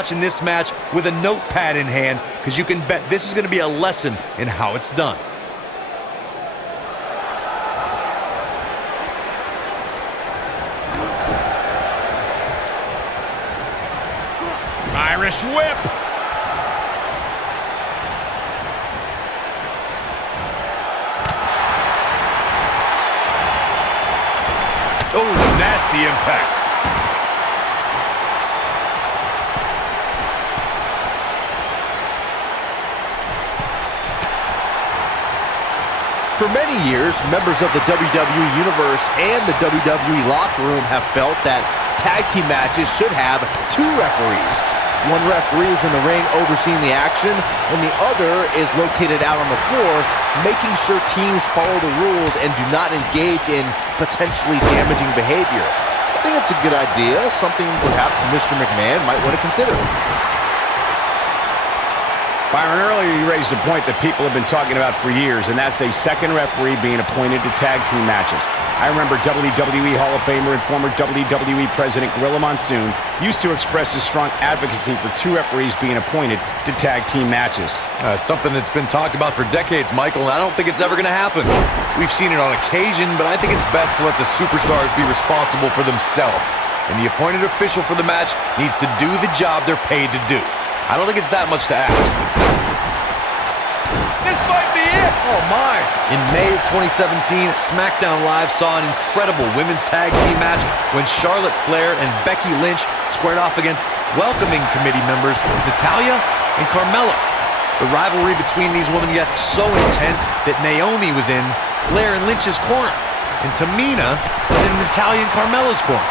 Watching this match with a notepad in hand, because you can bet this is going to be a lesson in how it's done. Irish whip. Oh, nasty impact. For many years, members of the WWE Universe and the WWE locker room have felt that tag team matches should have two referees. One referee is in the ring overseeing the action, and the other is located out on the floor, making sure teams follow the rules and do not engage in potentially damaging behavior. I think it's a good idea, something perhaps Mr. McMahon might want to consider. Byron, earlier you raised a point that people have been talking about for years, and that's a second referee being appointed to tag team matches. I remember WWE Hall of Famer and former WWE President Gorilla Monsoon used to express his strong advocacy for two referees being appointed to tag team matches. It's something that's been talked about for decades, Michael, and I don't think it's ever going to happen. We've seen it on occasion, but I think it's best to let the superstars be responsible for themselves. And the appointed official for the match needs to do the job they're paid to do. I don't think it's that much to ask. This might be it! Oh, my. In May of 2017, SmackDown Live saw an incredible women's tag team match when Charlotte Flair and Becky Lynch squared off against welcoming committee members Natalya and Carmella. The rivalry between these women got so intense that Naomi was in Flair and Lynch's corner, and Tamina was in Natalya and Carmella's corner.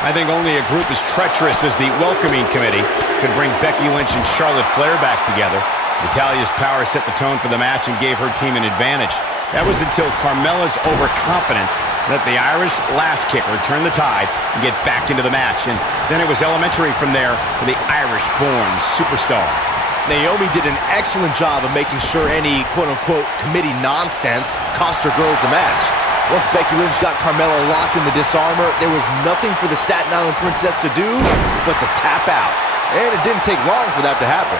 I think only a group as treacherous as the welcoming committee could bring Becky Lynch and Charlotte Flair back together. Natalya's power set the tone for the match and gave her team an advantage. That was until Carmella's overconfidence let the Irish last kicker turn the tide and get back into the match. And then it was elementary from there for the Irish-born superstar. Naomi did an excellent job of making sure any quote-unquote committee nonsense cost her girls the match. Once Becky Lynch got Carmella locked in the disarmor, there was nothing for the Staten Island Princess to do but to tap out. And it didn't take long for that to happen.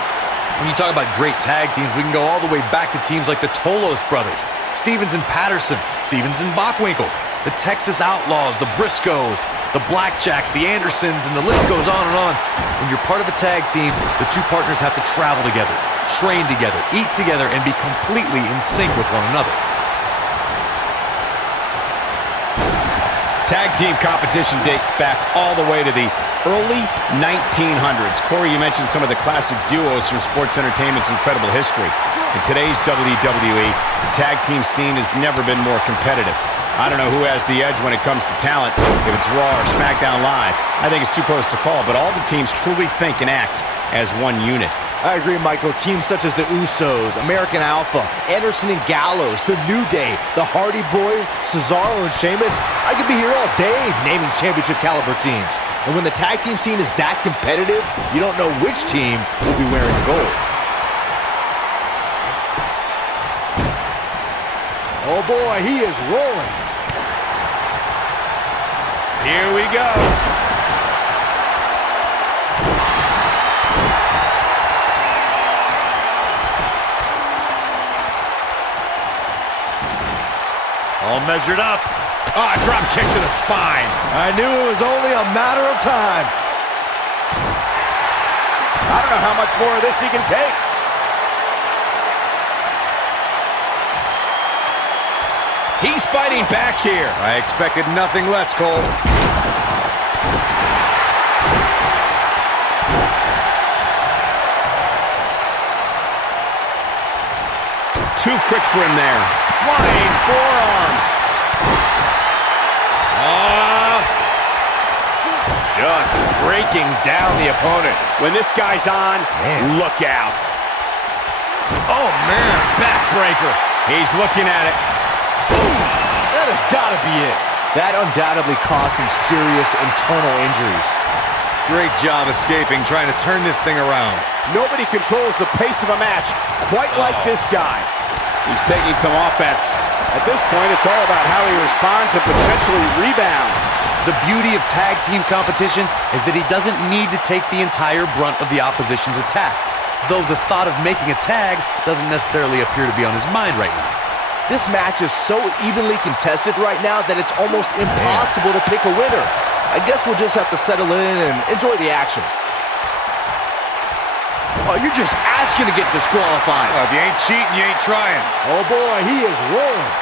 When you talk about great tag teams, we can go all the way back to teams like the Tolos brothers, Stevens and Patterson, Stevens and Bockwinkel, the Texas Outlaws, the Briscoes, the Blackjacks, the Andersons, and the list goes on and on. When you're part of a tag team, the two partners have to travel together, train together, eat together, and be completely in sync with one another. Tag team competition dates back all the way to the early 1900s. Corey, you mentioned some of the classic duos from sports entertainment's incredible history. In today's WWE, the tag team scene has never been more competitive. I don't know who has the edge when it comes to talent, if it's Raw or SmackDown Live. I think it's too close to call, but all the teams truly think and act as one unit. I agree, Michael. Teams such as the Usos, American Alpha, Anderson and Gallows, The New Day, the Hardy Boys, Cesaro and Sheamus. I could be here all day naming championship caliber teams. And when the tag team scene is that competitive, you don't know which team will be wearing the gold. Oh boy, he is rolling. Here we go. All measured up. Oh, drop kick to the spine. I knew it was only a matter of time. I don't know how much more of this he can take. He's fighting back here. I expected nothing less, Cole. Too quick for him there. Flying forearm. Just breaking down the opponent. When this guy's on, look out. Oh, man, backbreaker. He's looking at it. That has got to be it. That undoubtedly caused some serious internal injuries. Great job escaping, trying to turn this thing around. Nobody controls the pace of a match quite like this guy. He's taking some offense. At this point, it's all about how he responds and potentially rebounds. The beauty of tag team competition is that he doesn't need to take the entire brunt of the opposition's attack, though the thought of making a tag doesn't necessarily appear to be on his mind right now. This match is so evenly contested right now that it's almost impossible to pick a winner. I guess we'll just have to settle in and enjoy the action. Oh, you're just asking to get disqualified. Well, if you ain't cheating, you ain't trying. Oh boy, he is rolling.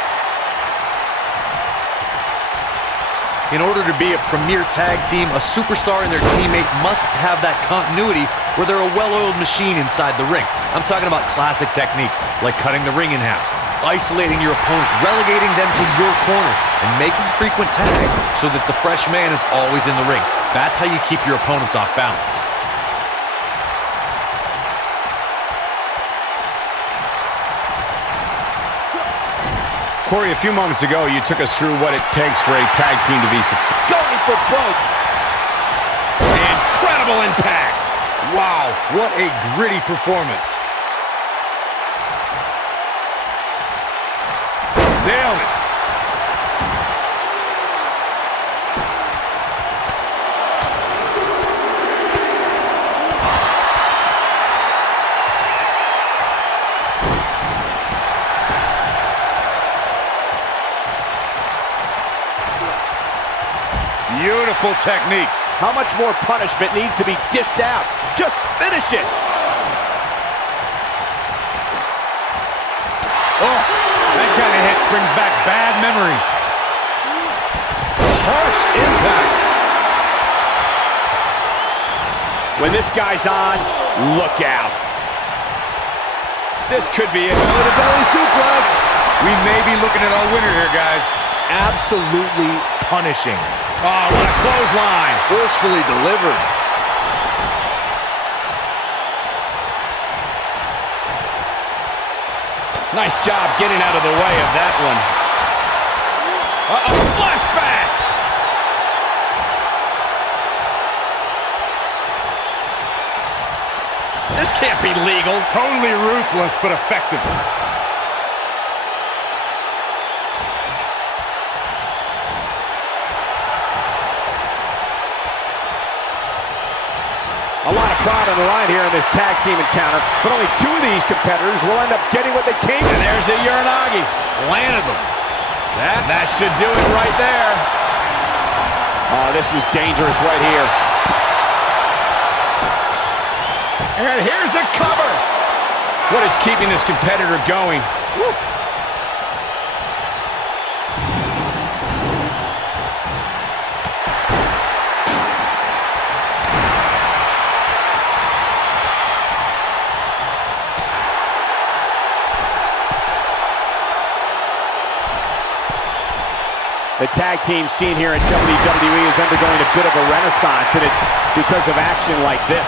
In order to be a premier tag team, a superstar and their teammate must have that continuity where they're a well-oiled machine inside the ring. I'm talking about classic techniques like cutting the ring in half, isolating your opponent, relegating them to your corner, and making frequent tags so that the fresh man is always in the ring. That's how you keep your opponents off balance. Corey, a few moments ago, you took us through what it takes for a tag team to be successful. Going for broke. Incredible impact. Wow, what a gritty performance. Nailed it. Beautiful technique. How much more punishment needs to be dished out? Just finish it. Oh, that kind of hit brings back bad memories. Harsh impact. When this guy's on, look out. This could be it. The belly suplex. We may be looking at our winner here, guys. Absolutely punishing. Oh, what a clothesline. Forcefully delivered. Nice job getting out of the way of that one. Uh-oh, flashback. This can't be legal. Totally ruthless, but effective. A lot of pride on the line here in this tag team encounter, but only two of these competitors will end up getting what they came to. And there's the Uranagi. Landed them. That should do it right there. Oh, this is dangerous right here. And here's a cover. What is keeping this competitor going? Woo. The tag team scene here in WWE is undergoing a bit of a renaissance, and it's because of action like this.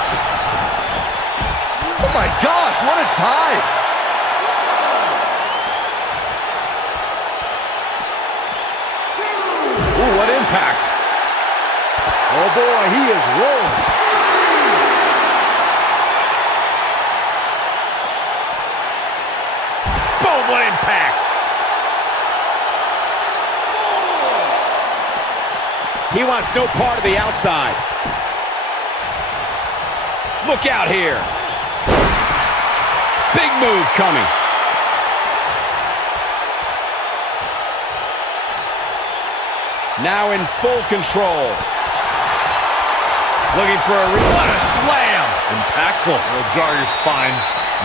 Oh my gosh, what a dive! Ooh, what impact. Oh boy, he is rolling. Boom, what impact! He wants no part of the outside. Look out here. Big move coming. Now in full control. Looking for a what a slam. Impactful. It'll jar your spine.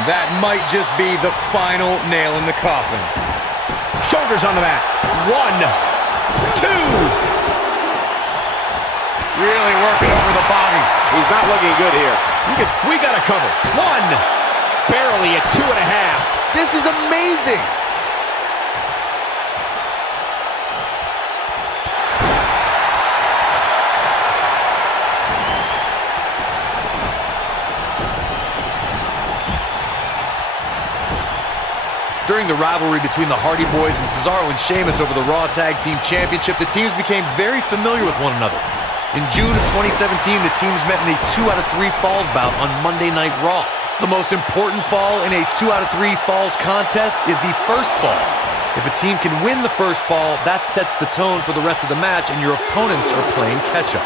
That might just be the final nail in the coffin. Shoulders on the mat. 1, 2. Really working over the body. He's not looking good here. We got to cover. 1. Barely at 2.5. This is amazing. During the rivalry between the Hardy Boys and Cesaro and Sheamus over the Raw Tag Team Championship, the teams became very familiar with one another. In June of 2017, the teams met in a 2 out of 3 falls bout on Monday Night Raw. The most important fall in a 2 out of 3 falls contest is the first fall. If a team can win the first fall, that sets the tone for the rest of the match, and your opponents are playing catch-up.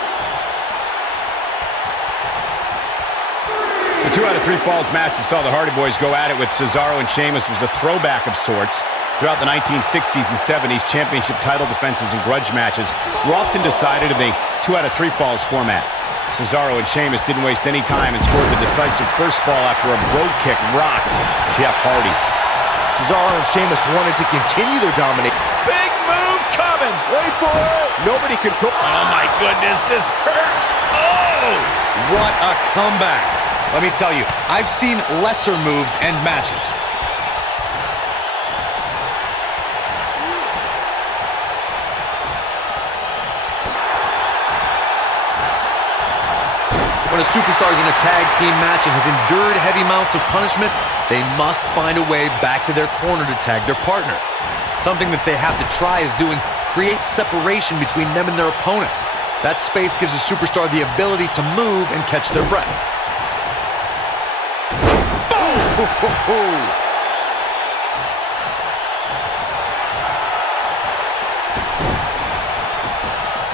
The 2 out of 3 falls match that saw the Hardy Boys go at it with Cesaro and Sheamus was a throwback of sorts. Throughout the 1960s and 70s, championship title defenses and grudge matches were often decided in the 2 out of 3 falls format. Cesaro and Sheamus didn't waste any time and scored the decisive first fall after a brogue kick rocked Jeff Hardy. Cesaro and Sheamus wanted to continue their domination. Big move coming. Wait for it. Nobody control. Oh, my goodness, this hurts. Oh! What a comeback. Let me tell you, I've seen lesser moves and matches. When a superstar is in a tag team match and has endured heavy amounts of punishment, they must find a way back to their corner to tag their partner. Something that they have to try is doing create separation between them and their opponent. That space gives a superstar the ability to move and catch their breath. Boom!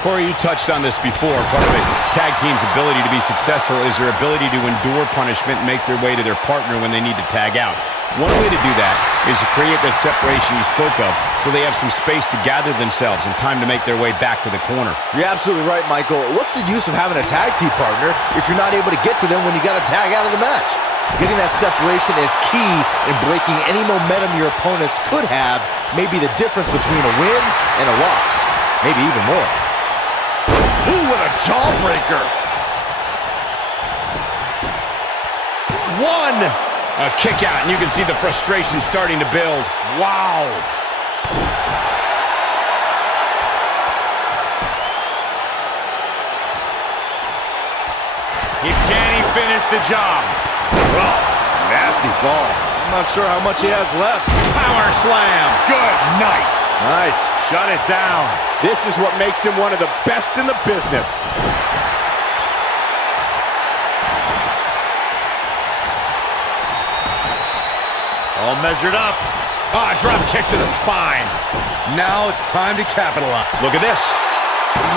Corey, you touched on this before. Part of a tag team's ability to be successful is their ability to endure punishment and make their way to their partner when they need to tag out. One way to do that is to create that separation you spoke of so they have some space to gather themselves and time to make their way back to the corner. You're absolutely right, Michael. What's the use of having a tag team partner if you're not able to get to them when you got to tag out of the match? Getting that separation is key in breaking any momentum your opponents could have, maybe the difference between a win and a loss, maybe even more. Ooh, what a jawbreaker! One! A kick out, and you can see the frustration starting to build. Wow! Can he finish the job? Oh, nasty fall. I'm not sure how much he has left. Power slam. Good night. Nice. Shut it down. This is what makes him one of the best in the business. All measured up. Ah, drop kick to the spine. Now it's time to capitalize. Look at this.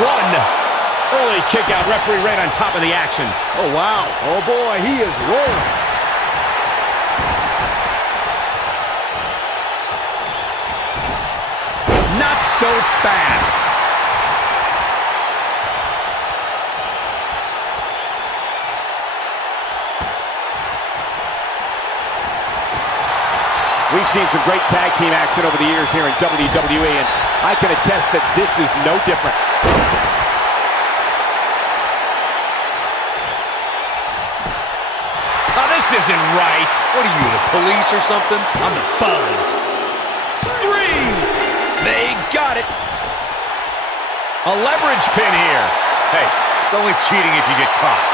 One. Early kick out. Referee right on top of the action. Oh, wow. Oh, boy, he is rolling. Not so fast. We've seen some great tag team action over the years here in WWE, and I can attest that this is no different. Oh, this isn't right. What are you, the police or something? I'm the Fuzz. 3! They got it. A leverage pin here. Hey, It's only cheating if you get caught.